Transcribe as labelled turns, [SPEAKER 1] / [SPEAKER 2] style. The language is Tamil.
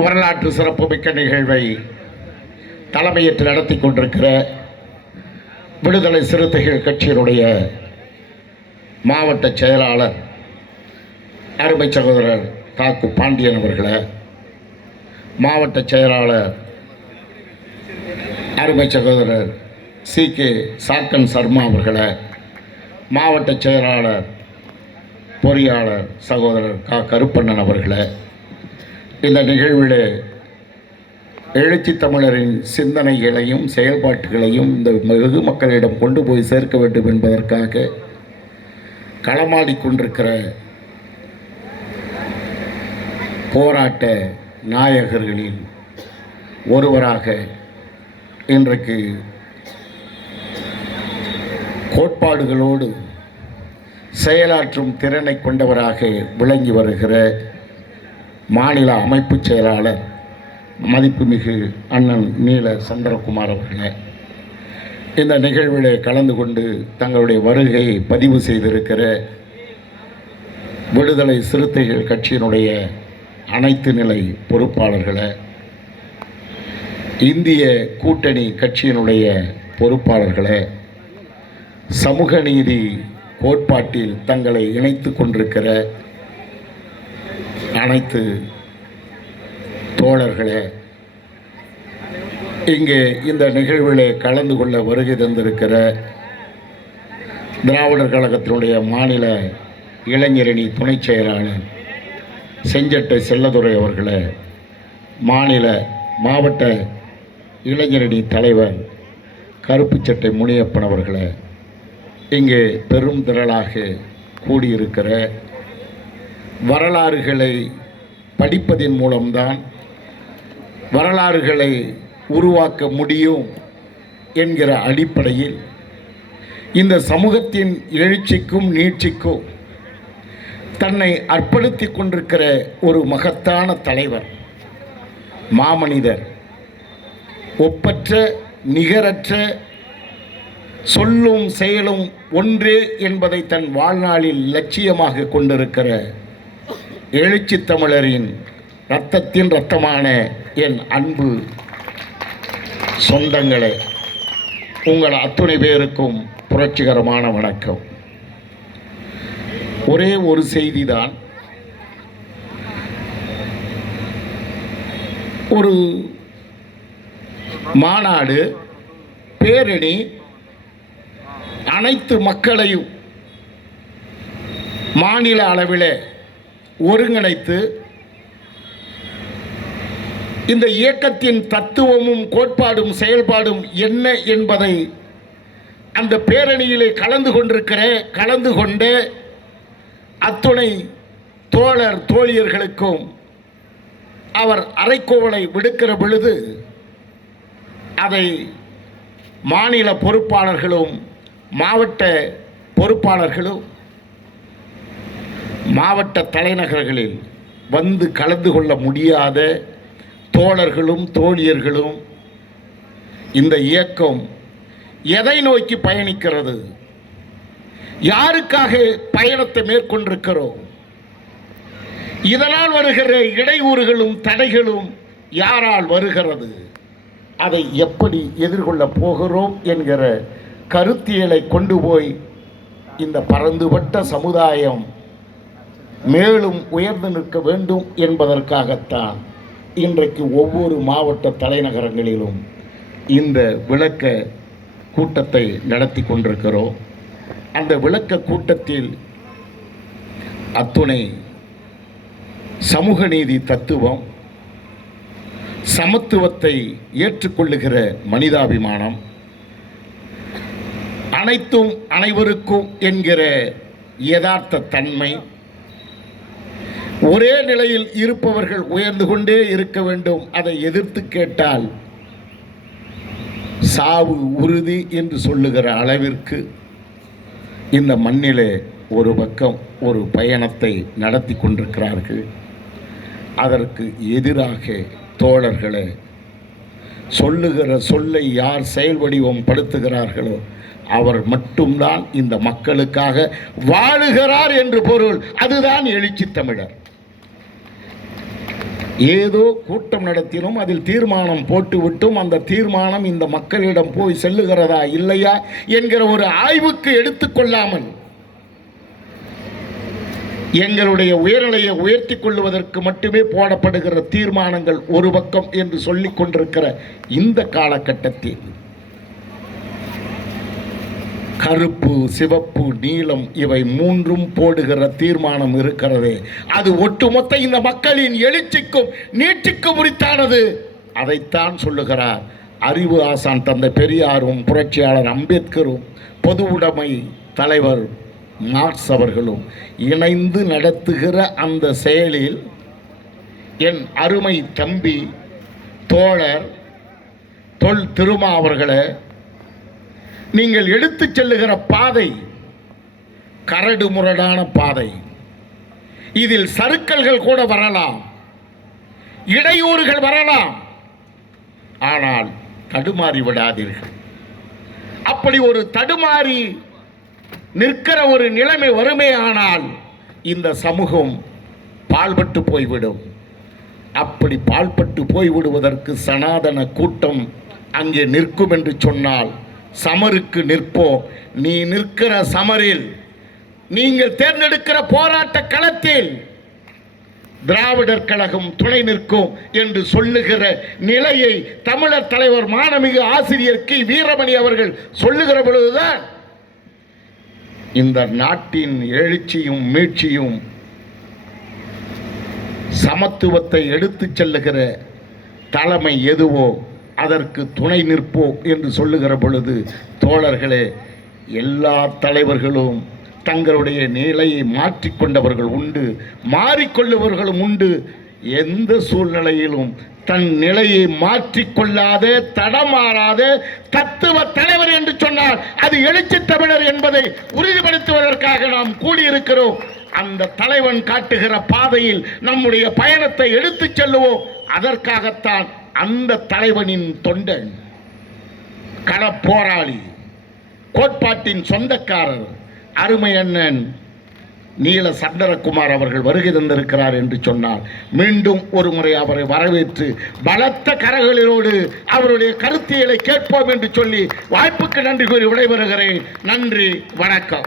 [SPEAKER 1] வரலாற்று சிறப்புமிக்க நிகழ்வை தலைமையேற்று நடத்தி கொண்டிருக்கிற விடுதலை சிறுத்தைகள் கட்சியினுடைய மாவட்ட செயலாளர் அருமை சகோதரர் தாக்கு பாண்டியன் அவர்களை மாவட்ட செயலாளர் அருமை சகோதரர் சி. கே. சாக்கன் சர்மா அவர்களை மாவட்ட செயலாளர் பொறியாளர் சகோதரர் கா. கருப்பண்ணன் அவர்களை இந்த நிகழ்வில் எழுச்சி தமிழரின் சிந்தனைகளையும் செயல்பாட்டுகளையும் இந்த வெகு மக்களிடம் கொண்டு போய் சேர்க்க வேண்டும் என்பதற்காக களமாடிக்கொண்டிருக்கிற போராட்ட நாயகர்களில் ஒருவராக இன்றைக்கு கோட்பாடுகளோடு செயலாற்றும் திறனை கொண்டவராக விளங்கி வருகிற மாநில அமைப்பு செயலாளர் மதிப்புமிகு அண்ணன் நீல சந்திரகுமார் அவர்களே இந்த நிகழ்விலே கலந்து கொண்டு தங்களுடைய வருகையை பதிவு செய்திருக்கிற விடுதலை சிறுத்தைகள் கட்சியினுடைய அனைத்து நிலை பொறுப்பாளர்களை இந்திய கூட்டணி கட்சியினுடைய பொறுப்பாளர்களை சமூக நீதி கோட்பாட்டில் தங்களை இணைத்து கொண்டிருக்கிற அனைத்து தோழர்களே இங்கே இந்த நிகழ்வில் கலந்து கொள்ள வருகை தந்திருக்கிற திராவிடர் கழகத்தினுடைய மாநில இளைஞரணி துணைச் செயலாளர் செஞ்சட்டை செல்லதுரை அவர்களே மாநில மாவட்ட இளைஞரணி தலைவர் கருப்புச்சட்டை முனியப்பன் அவர்களே இங்கே பெரும் திரளாக கூடியிருக்கிற வரலாறுகளை படிப்பதன் மூலம்தான் வரலாறுகளை உருவாக்க முடியும் என்கிற அடிப்படையில் இந்த சமூகத்தின் எழுச்சிக்கும் நீட்சிக்கும் தன்னை அர்ப்பணித்து கொண்டிருக்கிற ஒரு மகத்தான தலைவர் மாமனிதர் ஒப்பற்ற நிகரற்ற சொல்லும் செயலும் ஒன்றே என்பதை தன் வாழ்நாளில் லட்சியமாக கொண்டிருக்கிற எழுச்சி தமிழரின் இரத்தத்தின் இரத்தமான என் அன்பு சொந்தங்களே உங்கள் அத்துணை பேருக்கும் புரட்சிகரமான வணக்கம். ஒரே ஒரு செய்திதான் ஒரு மாநாடு பேரணி அனைத்து மக்களையும் மாநில அளவில் ஒருங்கிணைத்து இந்த இயக்கத்தின் தத்துவமும் கோட்பாடும் செயல்பாடும் என்ன என்பதை அந்த பேரணியிலே கலந்து கொண்டிருக்கிற கலந்து கொண்ட அத்துணை தோழர் தோழியர்களுக்கும் அவர் அரைக்கோவலை விடுக்கிற பொழுது அதை மாநில பொறுப்பாளர்களும் மாவட்ட பொறுப்பாளர்களும் மாவட்ட தலைநகர்களில் வந்து கலந்து கொள்ள முடியாத தோழர்களும் தோழியர்களும் இந்த இயக்கம் எதை நோக்கி பயணிக்கிறது? யாருக்காக பயணத்தை மேற்கொண்டிருக்கிறோம்? இதனால் வருகிற இடையூறுகளும் தடைகளும் யாரால் வருகிறது? அதை எப்படி எதிர்கொள்ளப் போகிறோம் என்கிற கருத்தியலை கொண்டு போய் இந்த பரந்துபட்ட சமுதாயம் மேலும் உயர்ந்து நிற்க வேண்டும் என்பதற்காகத்தான் இன்றைக்கு ஒவ்வொரு மாவட்ட தலைநகரங்களிலும் இந்த விளக்க கூட்டத்தை நடத்தி கொண்டிருக்கிறோம். அந்த விளக்க கூட்டத்தில் அத்துணை சமூக நீதி தத்துவம் சமத்துவத்தை ஏற்றுக்கொள்ளுகிற மனிதாபிமானம் அனைத்தும் அனைவருக்கும் என்கிற யதார்த்த தன்மை ஒரே நிலையில் இருப்பவர்கள் உயர்ந்து கொண்டே இருக்க வேண்டும். அதை எதிர்த்து கேட்டால் சாவு உறுதி என்று சொல்லுகிற அளவிற்கு இந்த மண்ணிலே ஒரு பக்கம் ஒரு பயணத்தை நடத்தி கொண்டிருக்கிறார்கள். அதற்கு எதிராக தோழர்களே சொல்லுகிற சொல்லை யார் செயல் வடிவம் படுத்துகிறார்களோ அவர் மட்டும்தான் இந்த மக்களுக்காக வாழுகிறார் என்று பொருள். அதுதான் எழுச்சி தமிழர். ஏதோ கூட்டம் நடத்தினோம் அதில் தீர்மானம் போட்டுவிட்டும். அந்த தீர்மானம் இந்த மக்களிடம் போய் செல்லுகிறதா இல்லையா என்கிற ஒரு ஆய்வுக்கு எடுத்துக்கொள்ளாமல் எங்களுடைய உயர்நிலையை உயர்த்தி கொள்வதற்கு மட்டுமே போடப்படுகிற தீர்மானங்கள் ஒரு பக்கம் என்று சொல்லிக் கொண்டிருக்கிற இந்த காலகட்டத்தில். கருப்பு சிவப்பு நீலம் இவை மூன்றும் போடுகிற தீர்மானம் இருக்கிறது. அது ஒட்டுமொத்த இந்த மக்களின் எழுச்சிக்கும் நீட்சிக்கும் உரித்தானது. அதைத்தான் சொல்லுகிறார். அறிவு ஆசான் தந்தை பெரியாரும் புரட்சியாளர் அம்பேத்கரும் பொது உடைமை தலைவர் மார்க்ஸ் அவர்களும் இணைந்து நடத்துகிற அந்த செயலில் என் அருமை தம்பி தோழர் தொல் திருமா அவர்களை நீங்கள் எடுத்துச் செல்லுகிற பாதை கரடு முரடான பாதை. இதில் சறுக்கல்கள் கூட வரலாம். இடையூறுகள் வரலாம். ஆனால் தடுமாறி விடாதீர்கள். அப்படி ஒரு தடுமாறி நிற்கிற ஒரு நிலைமை வருமே ஆனால் இந்த சமூகம் பால்பட்டு போய்விடும். அப்படி பால்பட்டு போய்விடுவதற்கு சனாதன கூட்டம் அங்கே நிற்கும் என்று சொன்னால் சமருக்கு நிற்போம் நீ நிற்கிற சமரில் நீங்கள் தேர்ந்தெடுக்கிற போராட்ட களத்தில் திராவிடர் கழகம் துணை நிற்கும் என்று சொல்லுகிற நிலையை தமிழர் தலைவர் மாணமிகு ஆசிரியர் கி. வீரமணி அவர்கள் சொல்லுகிற பொழுதுதான் இந்த நாட்டின் எழுச்சியும் மீட்சியும் சமத்துவத்தை எடுத்துச் செல்லுகிற தலைமை எதுவோ அதற்கு துணை நிற்போம் என்று சொல்லுகிற பொழுது தோழர்களே எல்லா தலைவர்களும் தங்களுடைய நிலையை மாற்றிக்கொண்டவர்கள் உண்டு மாறிக்கொள்ளுபவர்களும் உண்டு. எந்த சூழ்நிலையிலும் தன் நிலையை மாற்றிக்கொள்ளாத தடமாறாத தத்துவ தலைவர் என்று சொன்னால் அது எழுச்சி தமிழர் என்பதை உறுதிப்படுத்துவதற்காக நாம் கூடியிருக்கிறோம். அந்த தலைவன் காட்டுகிற பாதையில் நம்முடைய பயணத்தை எடுத்துச் செல்லுவோம். அதற்காகத்தான் அந்த தலைவனின் தொண்டன் களப்போராளி கோட்பாட்டின் சொந்தக்காரர் அருமை அண்ணன் நீல சந்தரகுமார் அவர்கள் வருகை தந்திருக்கிறார் என்று சொன்னார் மீண்டும் ஒரு முறை அவரை வரவேற்று பலத்த கரங்களிலோடு அவருடைய கருத்தியலை கேட்போம் என்று சொல்லி வாய்ப்புக்கு நன்றி கூறி விடைபெறுகிறேன். நன்றி வணக்கம்.